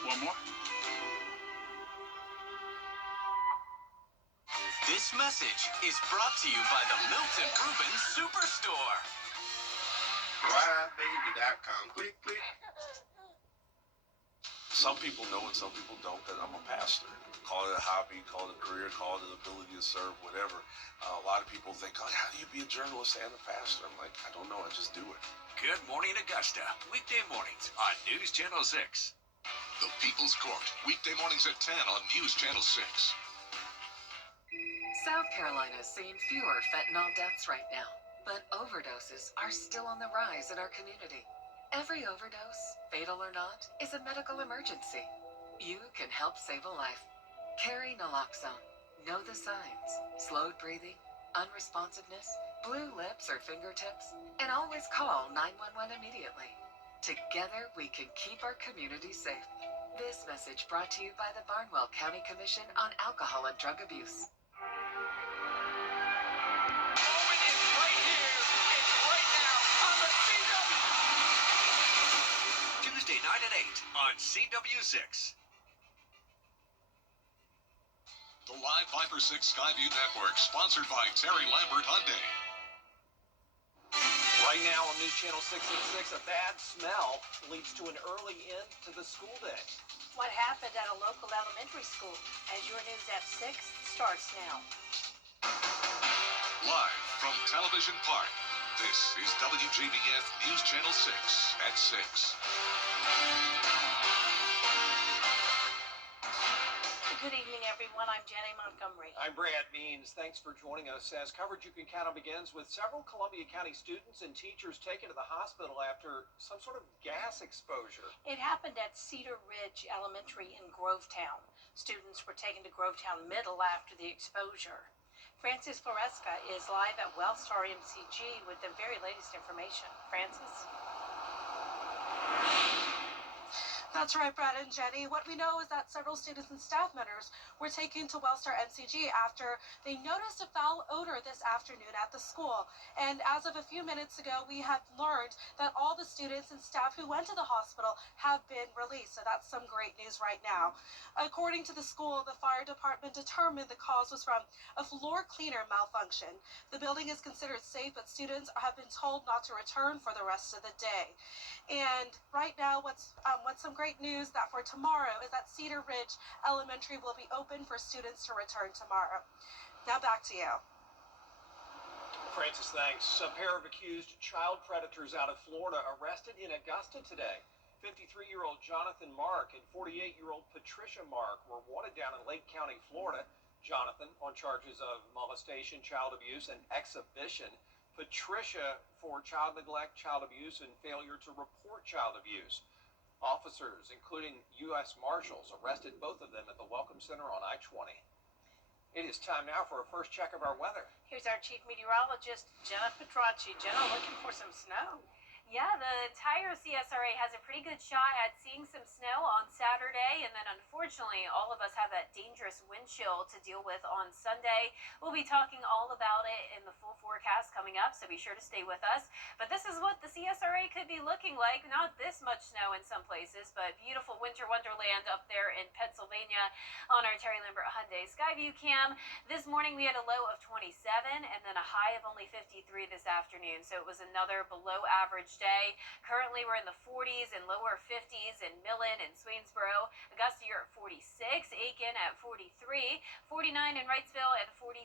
One more. This message is brought to you by the Milton Rubin Superstore. Flybaby.com. Click, click. Some people know and some people don't that I'm a pastor. Call it a hobby, call it a career, call it an ability to serve, whatever. A lot of people think, oh, how do you be a journalist and a pastor? I'm like, I don't know, I just do it. Good Morning Augusta, weekday mornings on News Channel 6. The People's Court, weekday mornings at 10 on News Channel 6. South Carolina is seeing fewer fentanyl deaths right now, but overdoses are still on the rise in our community. Every overdose, fatal or not, is a medical emergency. You can help save a life. Carry naloxone. Know the signs: slowed breathing, unresponsiveness, blue lips or fingertips, and always call 911 immediately. Together, we can keep our community safe. This message brought to you by the Barnwell County Commission on Alcohol and Drug Abuse. Tuesday night at 8 on CW6. The Live 5-6 Skyview Network, sponsored by Terry Lambert Hyundai. Right now on News Channel 666, a bad smell leads to an early end to the school day. What happened at a local elementary school? As your news at 6 starts now. Live from Television Park, this is WJBF News Channel 6 at 6. Good evening, everyone. I'm Jenny Montgomery. I'm Brad Means. Thanks for joining us as coverage you can count on begins with several Columbia County students and teachers taken to the hospital after some sort of gas exposure. It happened at Cedar Ridge Elementary in Grovetown. Students were taken to Grovetown Middle after the exposure. Francis Floresca is live at Wellstar MCG with the very latest information. Francis? That's right, Brad and Jenny. What we know is that several students and staff members were taken to Wellstar MCG after they noticed a foul odor this afternoon at the school. And as of a few minutes ago, we have learned that all the students and staff who went to the hospital have been released. So that's some great news right now. According to the school, the fire department determined the cause was from a floor cleaner malfunction. The building is considered safe, but students have been told not to return for the rest of the day. And right now, what's some great news that for tomorrow is that Cedar Ridge Elementary will be open for students to return tomorrow. Now back to you. Francis, thanks. A pair of accused child predators out of Florida arrested in Augusta today. 53-year-old Jonathan Mark and 48-year-old Patricia Mark were wanted down in Lake County, Florida. Jonathan on charges of molestation, child abuse, and exhibition. Patricia for child neglect, child abuse, and failure to report child abuse. Officers, including U.S. Marshals, arrested both of them at the Welcome Center on I-20. It is time now for a first check of our weather. Here's our chief meteorologist, Jenna Petracci. Jenna, looking for some snow. Yeah, the entire CSRA has a pretty good shot at seeing some snow on Saturday, and then unfortunately all of us have that dangerous wind chill to deal with on Sunday. We'll be talking all about it in the full forecast coming up, so be sure to stay with us. But this is what the CSRA could be looking like. Not this much snow in some places, but beautiful winter wonderland up there in Pennsylvania on our Terry Lambert Hyundai Skyview cam. This morning we had a low of 27 and then a high of only 53 this afternoon, so it was another below average day. Currently, we're in the 40s and lower 50s in Millen and Swainsboro. Augusta, you're at 46. Aiken at 43. 49 in Wrightsville and 47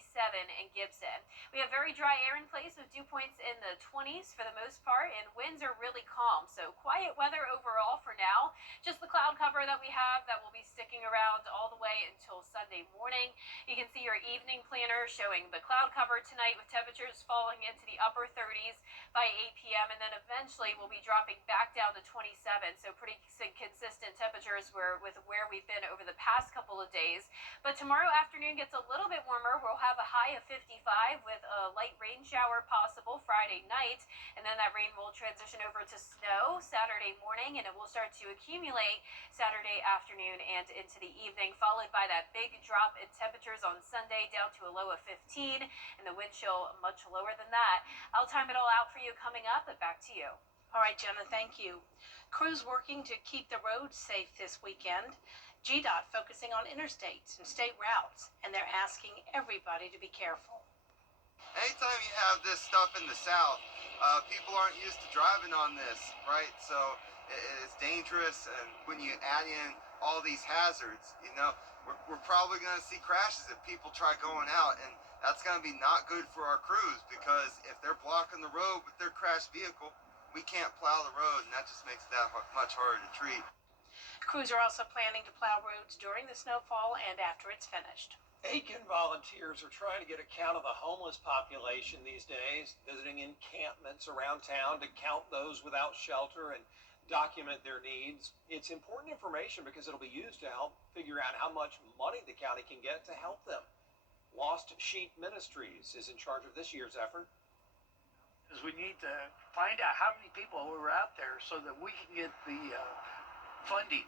in Gibson. We have very dry air in place with dew points in the 20s for the most part, and winds are really calm. So quiet weather overall for now. Just the cloud cover that we have that will be sticking around all the way until Sunday morning. You can see your evening planner showing the cloud cover tonight with temperatures falling into the upper 30s by 8 p.m. and then eventually we'll be dropping back down to 27, so pretty consistent temperatures with where we've been over the past couple of days. But tomorrow afternoon gets a little bit warmer. We'll have a high of 55 with a light rain shower possible Friday night, and then that rain will transition over to snow Saturday morning, and it will start to accumulate Saturday afternoon and into the evening, followed by that big drop in temperatures on Sunday down to a low of 15, and the wind chill much lower than that. I'll time it all out for you coming up, but back to you. All right, Jenna, thank you. Crews working to keep the roads safe this weekend. GDOT focusing on interstates and state routes, and they're asking everybody to be careful. Anytime you have this stuff in the South, people aren't used to driving on this, right? So it's dangerous, and when you add in all these hazards, we're probably going to see crashes if people try going out, and that's going to be not good for our crews, because if they're blocking the road with their crashed vehicle, we can't plow the road, and that just makes it that much harder to treat. Crews are also planning to plow roads during the snowfall and after it's finished. Aiken volunteers are trying to get a count of the homeless population these days, visiting encampments around town to count those without shelter and document their needs. It's important information because it'll be used to help figure out how much money the county can get to help them. Lost Sheep Ministries is in charge of this year's effort. Is we need to find out how many people are out there so that we can get the funding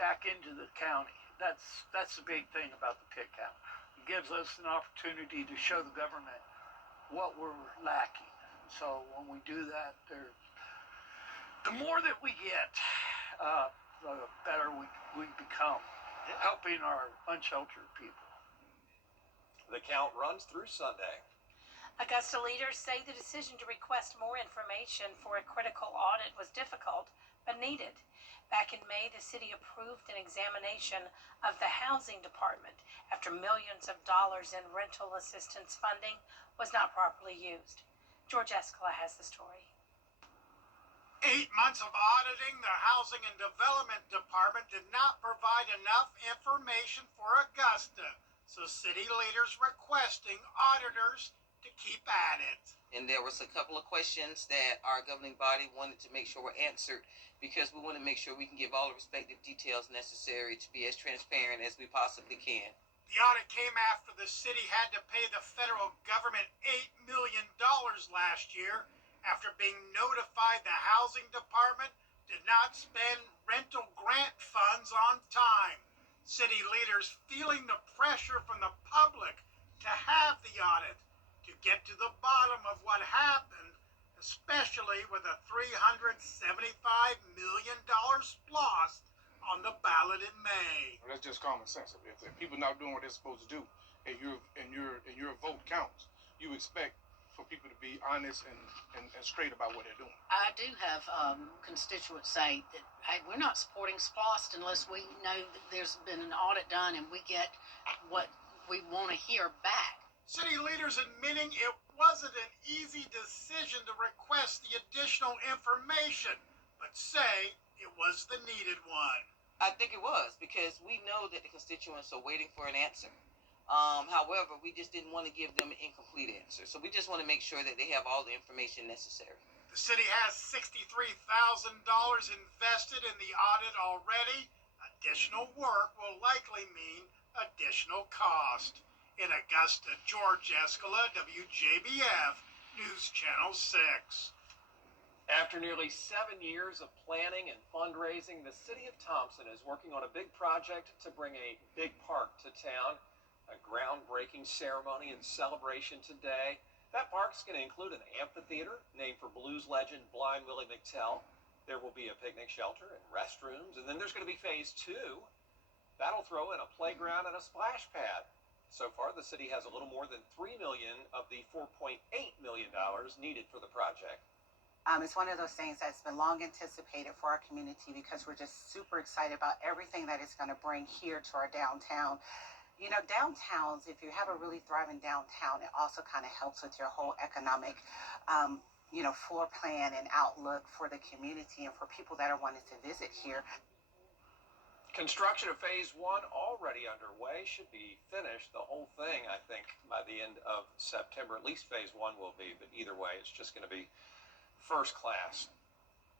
back into the county. That's the big thing about the pit count. It gives us an opportunity to show the government what we're lacking. So when we do that, the more that we get, the better we become, helping our unsheltered people. The count runs through Sunday. Augusta leaders say the decision to request more information for a critical audit was difficult, but needed. Back in May, the city approved an examination of the housing department after millions of dollars in rental assistance funding was not properly used. George Escala has the story. 8 months of auditing the Housing and Development Department did not provide enough information for Augusta, so city leaders requesting auditors to keep at it. And there was a couple of questions that our governing body wanted to make sure were answered, because we want to make sure we can give all the respective details necessary to be as transparent as we possibly can. The audit came after the city had to pay the federal government $8 million last year after being notified the housing department did not spend rental grant funds on time. City leaders feeling the pressure from the public to have the audit, to get to the bottom of what happened, especially with a $375 million loss on the ballot in May. Well, that's just common sense. If people not doing what they're supposed to do, and your vote counts, you expect for people to be honest and straight about what they're doing. I do have constituents say that, hey, we're not supporting SPLOST unless we know that there's been an audit done and we get what we want to hear back. City leaders admitting it wasn't an easy decision to request the additional information, but say it was the needed one. I think it was, because we know that the constituents are waiting for an answer. However, we just didn't want to give them an incomplete answer. So we just want to make sure that they have all the information necessary. The city has $63,000 invested in the audit already. Additional work will likely mean additional cost. In Augusta, George Escala, WJBF, News Channel 6. After nearly 7 years of planning and fundraising, the city of Thompson is working on a big project to bring a big park to town. A groundbreaking ceremony and celebration today. That park's going to include an amphitheater named for blues legend Blind Willie McTell. There will be a picnic shelter and restrooms, and then there's going to be phase 2. That'll throw in a playground and a splash pad. So far, the city has a little more than $3 million of the $4.8 million needed for the project. It's one of those things that's been long anticipated for our community, because we're just super excited about everything that it's going to bring here to our downtown. You know, downtowns, if you have a really thriving downtown, it also kind of helps with your whole economic, floor plan and outlook for the community and for people that are wanting to visit here. Construction of phase 1 already underway, should be finished, the whole thing, I think, by the end of September. At least phase 1 will be, but either way, it's just going to be first class.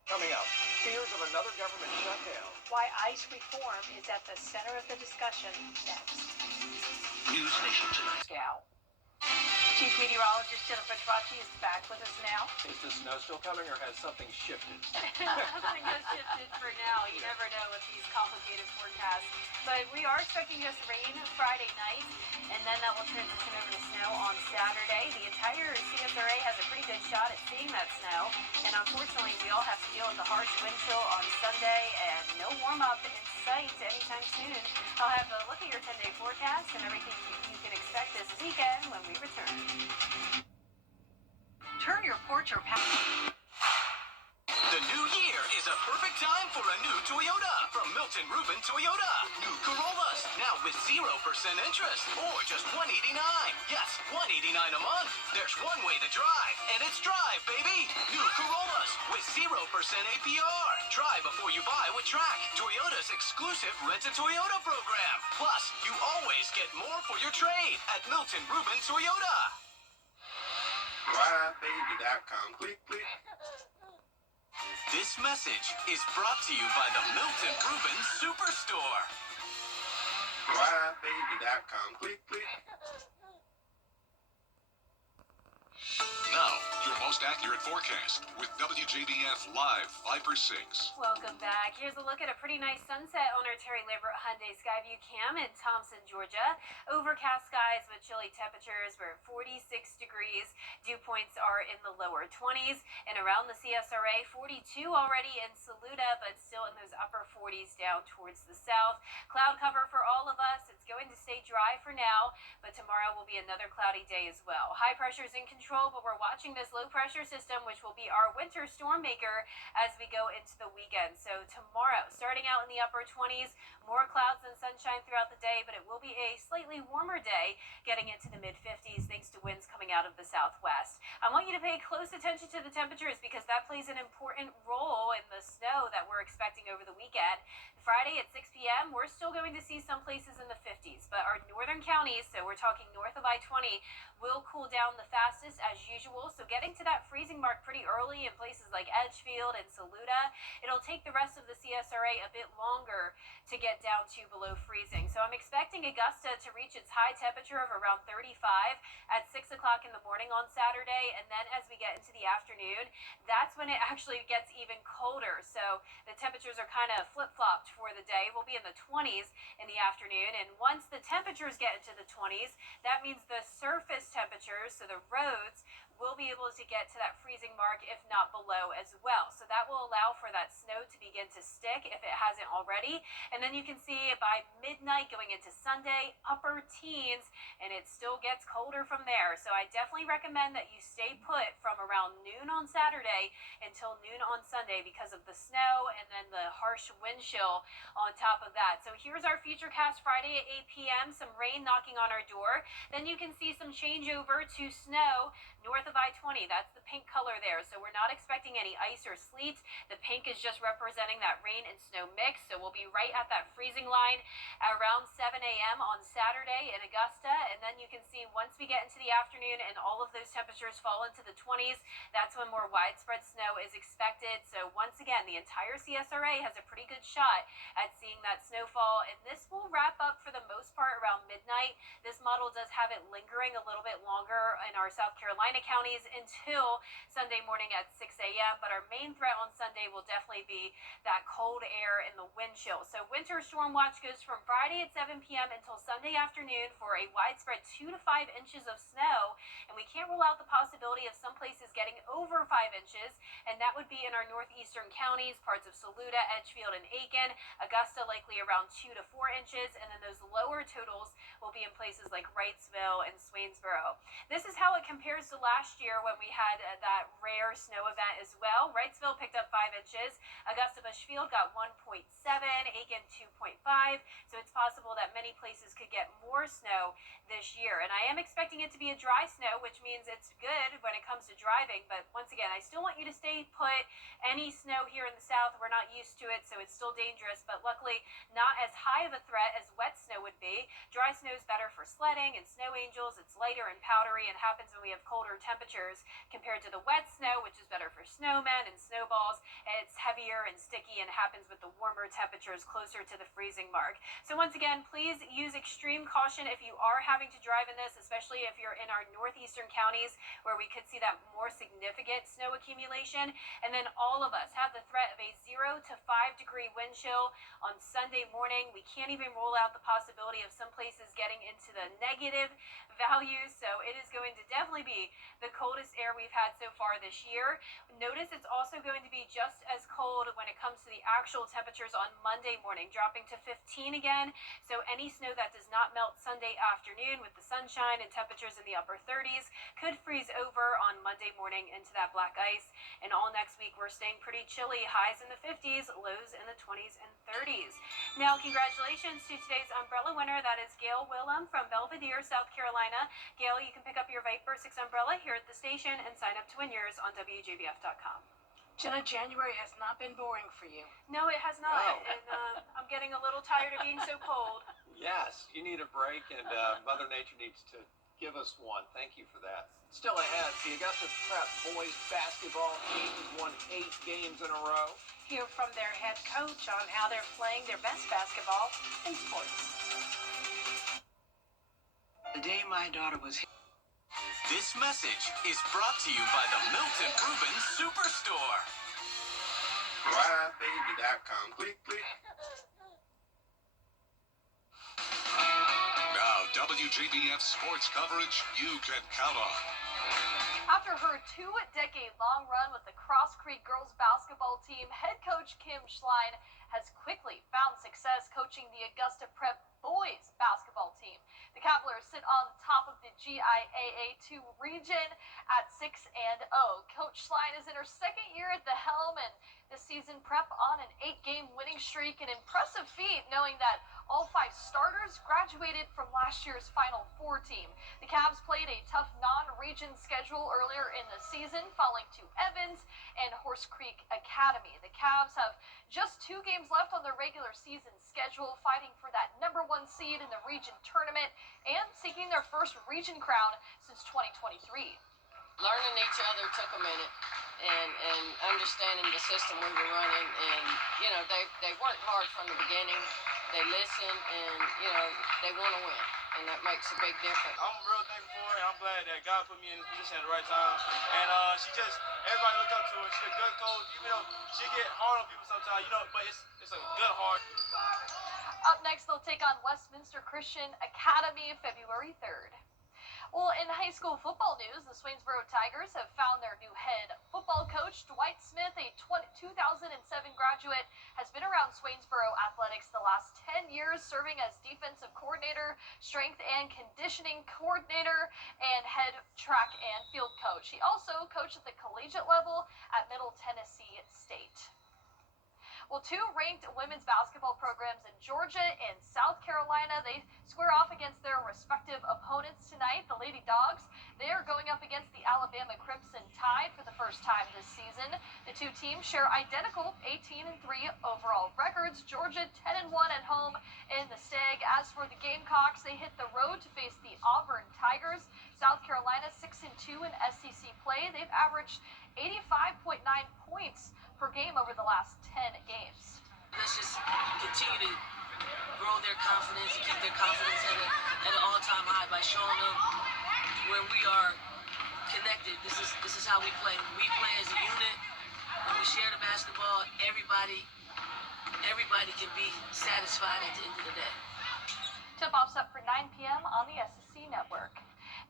Coming up, fears of another government shutdown. Why ICE reform is at the center of the discussion next. News Nation Tonight. Gal. Chief Meteorologist Jennifer Tracci is back with us now. Is the snow still coming, or has something shifted? Something has shifted for now. You never know with these complicated forecasts. But we are expecting just rain Friday night, and then that will transition over to snow on Saturday. The entire CSRA has a pretty good shot at seeing that snow, and unfortunately, we all have to deal with the harsh wind chill on Sunday, and no warm-up in sight anytime soon. I'll have a look at your 10-day forecast and everything you can expect this weekend when we return. Turn your porch or patio. The new year is a perfect time for a new Toyota from Milton Rubin Toyota. New Corollas, now with 0% interest, or just $189. Yes, $189 a month. There's one way to drive, and it's drive, baby. New Corollas with 0% APR. Try before you buy with Track, Toyota's exclusive Rent-a-Toyota program. Plus, you always get more for your trade at Milton Rubin Toyota. DriveBaby.com. Click, click. This message is brought to you by the Milton Rubin Superstore. DriveBaby.com. Click, click. Now, your most accurate forecast with WJBF Live 5 for 6. Welcome back. Here's a look at a pretty nice sunset on our Terry Lambert Hyundai Skyview Cam in Thompson, Georgia. Overcast skies with chilly temperatures. We're at 46 degrees. Dew points are in the lower 20s. And around the CSRA, 42 already in Saluda, but still in those upper 40s down towards the south. Cloud cover for all of us. It's going to stay dry for now, but tomorrow will be another cloudy day as well. High pressure is in control, but we're watching this low pressure system, which will be our winter storm maker as we go into the weekend. So tomorrow, starting out in the upper 20s, more clouds and sunshine throughout the day, but it will be a slightly warmer day getting into the mid 50s thanks to winds coming out of the southwest. I want you to pay close attention to the temperatures because that plays an important role in the snow that we're expecting over the weekend. Friday at 6 p.m., we're still going to see some places in the 50s, but our northern counties, so we're talking north of I-20, will cool down the fastest as usual. So getting to that freezing mark pretty early in places like Edgefield and Saluda, it'll take the rest of the CSRA a bit longer to get down to below freezing. So I'm expecting Augusta to reach its high temperature of around 35 at 6 o'clock in the morning on Saturday, and then as we get into the afternoon, that's when it actually gets even colder. So the temperatures are kind of flip-flopped for the day. We'll be in the 20s in the afternoon, and once the temperatures get into the 20s, that means the surface temperatures, so the roads, will be able to get to that freezing mark, if not below as well. So that will allow for that snow to begin to stick if it hasn't already. And then you can see by midnight going into Sunday, upper teens, and it still gets colder from there. So I definitely recommend that you stay put from around noon on Saturday until noon on Sunday because of the snow and then the harsh wind chill on top of that. So here's our Futurecast Friday at 8 p.m., some rain knocking on our door. Then you can see some changeover to snow north of I-20. That's the pink color there. So we're not expecting any ice or sleet. The pink is just representing that rain and snow mix. So we'll be right at that freezing line around 7 a.m. on Saturday in Augusta. And then you can see once we get into the afternoon and all of those temperatures fall into the 20s, that's when more widespread snow is expected. So once again, the entire CSRA has a pretty good shot at seeing that snowfall. And this will wrap up for the most part around midnight. This model does have it lingering a little bit longer in our South Carolina counties until Sunday morning at 6 a.m. But our main threat on Sunday will definitely be that cold air and the wind chill. So winter storm watch goes from Friday at 7 p.m. until Sunday afternoon for a widespread 2 to 5 inches of snow. And we can't rule out the possibility of some places getting over 5 inches. And that would be in our northeastern counties, parts of Saluda, Edgefield, and Aiken. Augusta likely around 2 to 4 inches. And then those lower totals will be in places like Wrightsville and Swainsboro. This is how it compares to last year when we had that rare snow event as well. Wrightsville picked up 5 inches. Augusta Bushfield got 1.7, Aiken 2.5. So it's possible that many places could get more snow this year. And I am expecting it to be a dry snow, which means it's good when it comes to driving. But once again, I still want you to stay put. Any snow here in the south, we're not used to it, so it's still dangerous. But luckily, not as high of a threat as wet snow would be. be. Dry snow is better for sledding and snow angels. It's lighter and powdery and happens when we have colder temperatures compared to the wet snow, which is better for snowmen and snowballs. It's heavier and sticky and happens with the warmer temperatures closer to the freezing mark. So once again, please use extreme caution if you are having to drive in this, especially if you're in our northeastern counties where we could see that more significant snow accumulation. And then all of us have the threat of a 0 to 5 degree wind chill on Sunday morning. We can't even rule out the possibility of some places getting into the negative values. So it is going to definitely be the coldest air we've had so far this year. Notice it's also going to be just as cold when it comes to the actual temperatures on Monday morning, dropping to 15 again. So any snow that does not melt Sunday afternoon with the sunshine and temperatures in the upper 30s could freeze over on Monday morning into that black ice. And all next week we're staying pretty chilly, highs in the 50s, lows in the 20s and 30s. Now congratulations to today's umbrella winner. That is Gail Willem from Belvedere, South Carolina. Gail, you can pick up your Viper 6 umbrella here at the station and sign up to win yours on WJBF.com. Jenna, January has not been boring for you. No, it has not. No. And I'm getting a little tired of being so cold. Yes, you need a break, and Mother Nature needs to give us one. Thank you for that. Still ahead, the Augusta Prep boys basketball team has won 8 games in a row. Hear from their head coach on how they're playing their best basketball in sports. The day my daughter was This message is brought to you by the Milton Rubin Superstore. RideBaby.com. Click, click. Now, WJBF sports coverage you can count on. After her 2-decade-long run with the Cross Creek girls basketball team, head coach Kim Schlein has quickly found success coaching the Augusta Prep boys basketball team. The Cavaliers sit on top of the GIAA2 region at 6-0. Coach Schlein is in her second year at the helm, and this season Prep on an 8-game winning streak, an impressive feat knowing that all 5 starters graduated from last year's Final Four team. The Cavs played a tough non-region schedule earlier in the season, falling to Evans and Horse Creek Academy. The Cavs have just 2 games left on their regular season schedule, fighting for that #1 seed in the region tournament and seeking their first region crown since 2023. Learning each other took a minute, and understanding the system we were running, and they worked hard from the beginning. They listen, and they want to win, and that makes a big difference. I'm real thankful for it. I'm glad that God put me in this position at the right time, and everybody look up to her. She's a good coach, even though she get hard on people sometimes, but it's a good heart. Up next, they'll take on Westminster Christian Academy February 3rd. Well, in high school football news, the Swainsboro Tigers have found their new head football coach. Dwight Smith, a 2007 graduate, has been around Swainsboro athletics the last 10 years, serving as defensive coordinator, strength and conditioning coordinator, and head track and field coach. He also coached at the collegiate level at Middle Tennessee State. Well, 2 ranked women's basketball programs in Georgia and South Carolina, they square off against their respective opponents tonight. The Lady Dogs, they are going up against the Alabama Crimson Tide for the first time this season. The 2 teams share identical 18-3 overall records. Georgia 10-1 at home in the Stag. As for the Gamecocks, they hit the road to face the Auburn Tigers. South Carolina 6-2 in SEC play. They've averaged 85.9 points per game over the last 10 games. Let's just continue to grow their confidence and keep their confidence at an all-time high by showing them when we are connected. This is how we play. When we play as a unit, when we share the basketball, everybody can be satisfied at the end of the day. Tip-off's up for 9 p.m. on the SEC Network.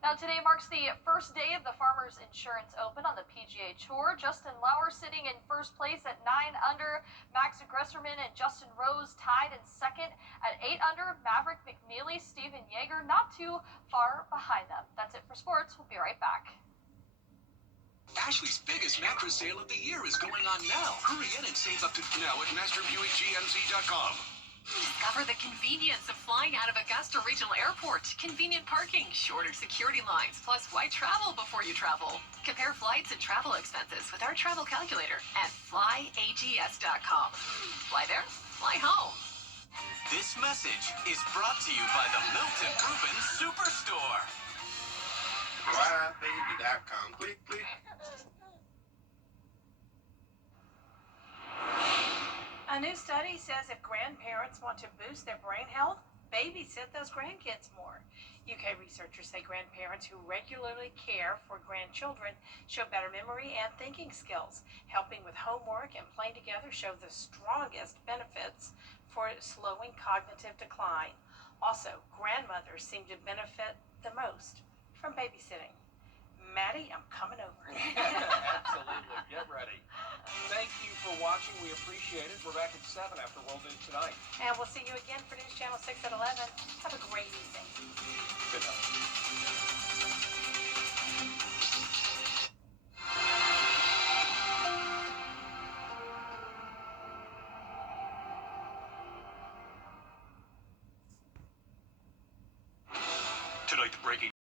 Now, today marks the first day of the Farmers Insurance Open on the PGA Tour. Justin Lauer sitting in first place at 9 under. Max Gresserman and Justin Rose tied in second at 8 under. Maverick McNeely, Steven Yeager not too far behind them. That's it for sports. We'll be right back. Ashley's biggest mattress sale of the year is going on now. Hurry in and save up to now at MasterBuickGMC.com. Discover the convenience of flying out of Augusta Regional Airport. Convenient parking, shorter security lines, plus why travel before you travel? Compare flights and travel expenses with our travel calculator at flyags.com. Fly there, fly home. This message is brought to you by the Milton Rubin Superstore. RideBaby.com. Click, click. A new study says if grandparents want to boost their brain health, babysit those grandkids more. UK researchers say grandparents who regularly care for grandchildren show better memory and thinking skills. Helping with homework and playing together show the strongest benefits for slowing cognitive decline. Also, grandmothers seem to benefit the most from babysitting. Maddie, I'm coming over. Absolutely. Get ready. Thank you for watching. We appreciate it. We're back at 7 after World News Tonight. And we'll see you again for News Channel 6 at 11. Have a great evening. Good night. Tonight, the breaking